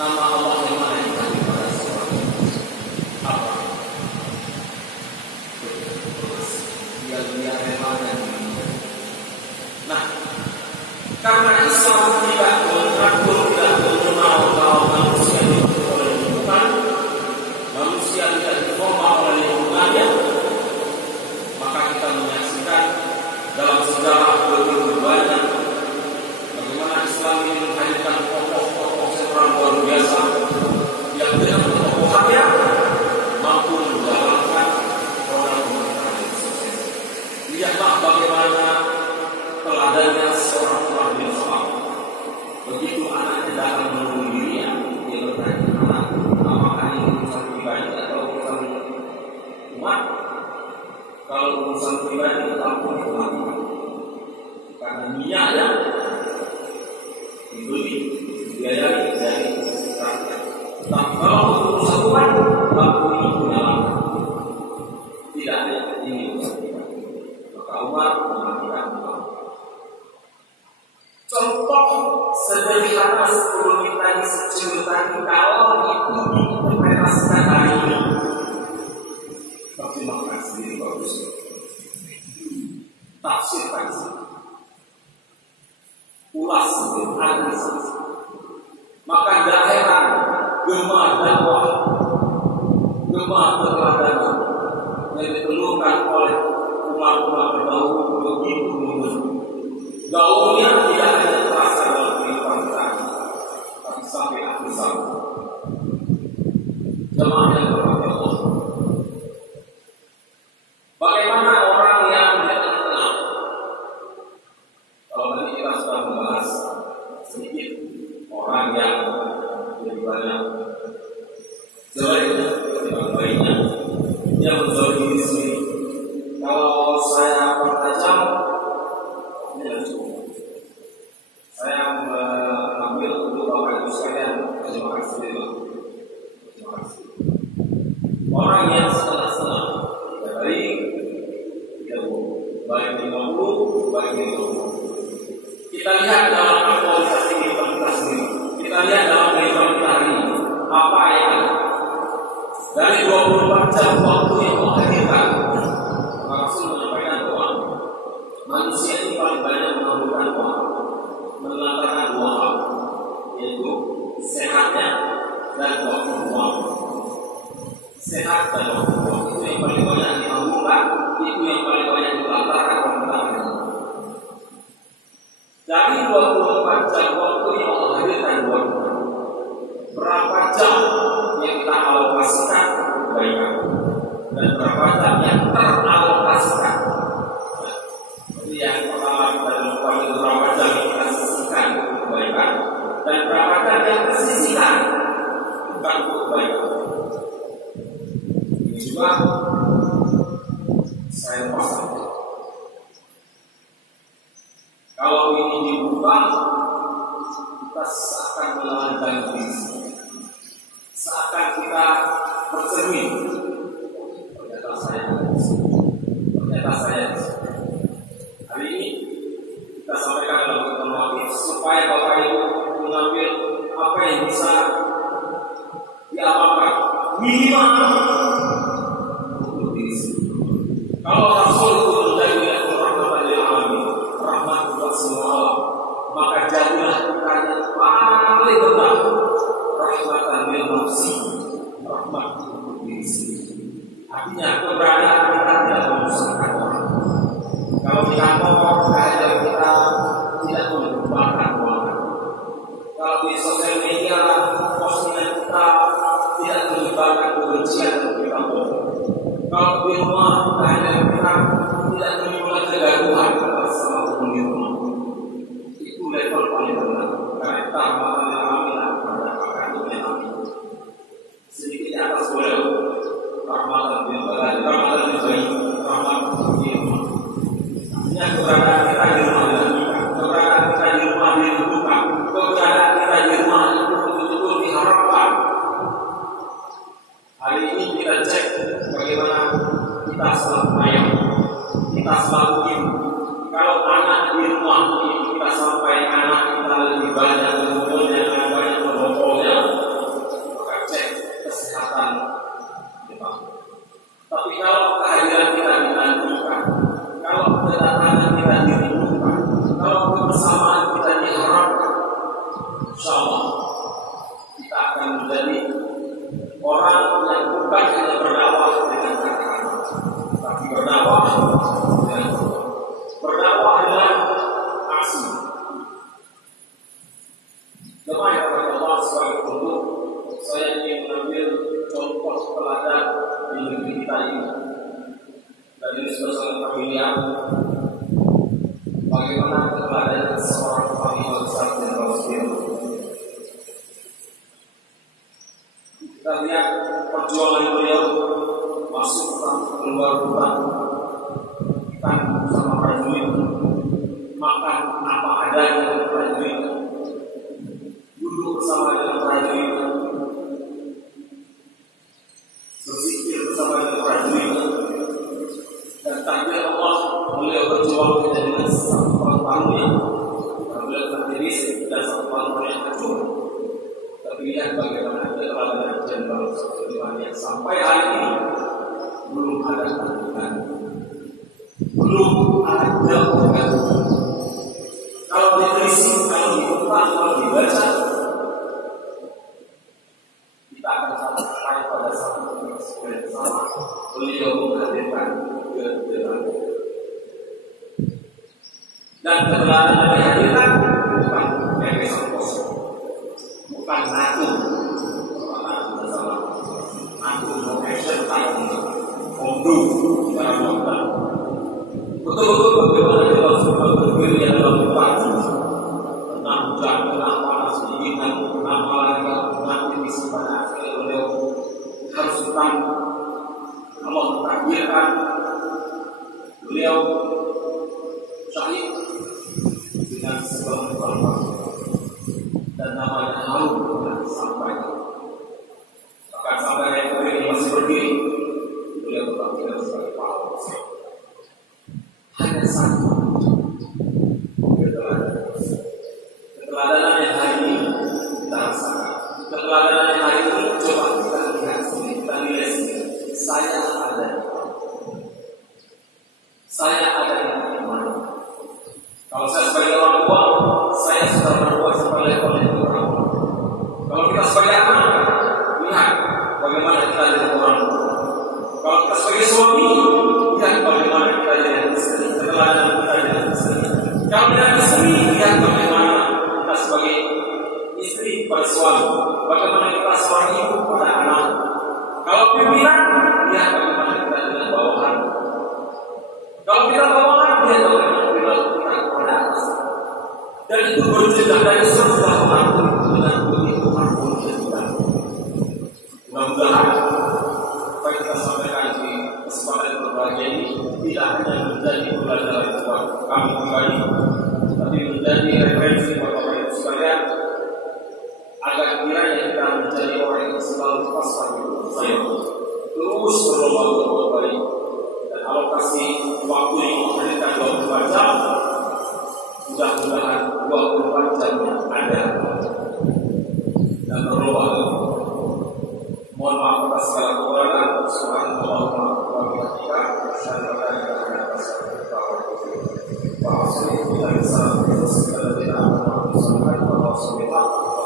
nama Allah yang mana yang diberi kepada seorang? Apa? Dia memang dan nah, karena Islam tidak mengatur, tidak mengenal kalau manusia itu oleh lingkungan, manusia tidak diformal oleh lingkungannya, maka kita menyaksikan dalam sejarah begitu banyak bagaimana Islam ini menghadirkan tokoh-tokoh seorang luar biasa yang dengan ketokohannya mampu menjalankan roda pemerintahan yang sukses. Lihatlah bagaimana teladannya seorang Umar bin Khattab. Begitu anaknya datang menemui dirinya, dia bertanya, anak, apakah ini urusan pribadi atau urusan umat? Kalau urusan pribadi tampung umat, karena minyaknya dibeli, dibiayai dari rakyat. Tapi kalau urusan umat, tampung ini punya tidak ada ini urusan pribadi. Maka Umar mengatakan contoh sederhana 10 menit tadi, secil tadi, kalau itu diinterpretasikan hari ini, terjemahkan sendiri bagus, tafsirkan sendiri, ulas sendiri, analisasi. Maka tidak heran gema dakwah, gema keteladanan yang ditelukan oleh umat-umat terdahulu begitu mudah. Gaulnya tidak hanya terasa dalam kehidupan kita, tapi sampai akhir zaman. Jemaah yang berbahagia Allah, bagaimana orang yang tidak kenal? Kalau tadi kita sudah membahas sedikit orang yang lebih banyak jeleknya ketimbang baiknya, yang menzalimi diri sendiri. Kalau saya pertajam, saya mengambil untuk Bapak Ibu sekalian, terima kasih. Orang yang setengah-setengah, tidak baik, tidak baik 50, baik 50. Kita lihat dalam aktualisasi kehidupan kita sendiri. Kita lihat dalam kehidupan kita hari ini, apa yang ada. Dari 24 jam waktu yang Allah hadirkan, Rasul menyampaikan doa. Manusia ini paling banyak mengabulkan doa, mengatakan dua hal, yaitu sehatnya dan waktu luang. Sehat dan waktu luang itu yang paling banyak diabulkan, itu yang paling banyak dilantarkan kepada. Dari 24 jam waktu yang Allah hadirkan buat kita, berapa jam yang kita alokasikan kebaikan dan berapa jam yang teralokasikan. Yang pertama kita lakukan beberapa jam kita sisihkan kebaikan dan berapa jam yang tersisihkan bukan untuk kebaikan. Ini juga saya pasang. Kalau ini dibuka, kita seakan menelanjangi diri, seakan kita bercermin. Ternyata saya. Hari ini kita sampaikan dalam pertemuan supaya Bapak Ibu mengambil apa yang bisa diamalkan minimal untuk diri sendiri. Kalau Rasul itu menjadi rahmat lil alamin, rahmat buat semua alam, maka jadilah kita yang paling rendah rahmatan lil nafsi, rahmat untuk diri sendiri. Artinya keberadaan kita tidak menyusahkan orang. Kalau di kantor, keadaan kita tidak mengubahkan orang. Kalau di sosial media, postingan kita tidak mengubahkan kebencian untuk kita bohong. Kalau di rumah, keadaan kita tidak menimbulkan kegaduhan sama penghuni rumah. Itu level paling rendah. Karena kita akan alamilah pada akan amin. Sedikit di atas beliau, rahmatan bil balad, rahmatan bil bayi, rahmatan bil rumah. Yang keberadaan kita di rumah dinamika, keberadaan kita di rumah dibutuhkan, keberadaan kita di rumah itu betul-betul diharapkan. Hari ini kita cek bagaimana kita selaku ayah, kita selaku ibu. Kalau anak di rumah ini kita sampai anak kita lebih banyak berhubungnya dengan banyak berbohongnya, kita dibutuhkan, kalau kebersamaan kita diharapkan, insya Allah kita akan menjadi orang yang bukan hanya berdakwah dengan kata-kata, tapi berdakwah dengan berdakwah dengan aksi. Jemaah yang Allah sebagai bentuk, saya ingin mengambil contoh teladan di negeri kita ini. Dan ini sudah sangat familiar bagaimana keteladanan seorang panglima besar Jenderal Sudirman. Kita lihat perjuangan beliau masuk hutan, keluar hutan, kita bersama prajurit, makan apa adanya dengan prajurit, duduk bersama dengan prajurit, berzikir bersama dengan prajurit, dan takdir Allah beliau berjuang dengan satu paru-paru yang beliau tertiris dan satu paru-paru yang hancur. Tapi lihat bagaimana keteladanan Jenderal Sudirman yang sampai hari ini belum ada tandingan, belum ada obat. Kalau ditelisik, kalau dibuka, kalau dibaca, kita akan sampai pada satu titik yang sama. Beliau menghadirkan keteladanan. Dan keteladanan yang dihadirkan bukan memesan kosong, bukan natu, bersama natu profession tadi, omdu dalam waktu. Betul-betul bagaimana kita harus berdiri dalam waktu. Tentang hujan, tentang panas, dinginkan, tentang malaikat, tentang titis pada akhir beliau harus tentang Allah mentakdirkan beliau syahid dengan sebab korban dan namanya harum dan sampai bahkan sampai yang masih berdiri beliau tetap tidak sebagai pahlawan. Hanya satu keteladanan yang hari ini kita rasakan, keteladanan yang hari ini coba kita lihat sendiri, kita nilai sendiri. Saya ada di mana? Kalau saya sebagai orang tua, saya sudah berbuat sebagai orang tua. Kalau kita sebagai anak, lihat bagaimana kita jadi orang tua. Kalau kita sebagai suami, lihat bagaimana kita jadi istri. Keteladanan kita jadi istri. Kalau kita istri, lihat bagaimana kita sebagai istri pada suami. Bagaimana kita sebagai ibu pada anak. Kalau pimpinan, lihat bagaimana kita dengan bawahan. Kalau kita bawahan, lihat bagaimana kita pada atas. Dan itu bercerita dari sebuah ampun dengan begitu ampun kita. Mudah-mudahan apa yang kita sampaikan di kesempatan berbahagia ini tidak hanya menjadi pelajaran buat kami pribadi, tapi menjadi referensi buat Bapak Ibu sekalian agar kiranya kita menjadi orang yang selalu pasrah saya terus berlomba-lomba baik dan alokasi waktu yang memberikan 24 jam, mudah-mudahan 24 jamnya ada dan berlomba-lomba. Mohon maaf atas segala kekurangan. Subhanallah wa bihamdihi, asyhadu an la ilaha illa anta, astaghfiruka wa atubu ilaik. Wa assalamu alaikum warahmatullahi wabarakatuh.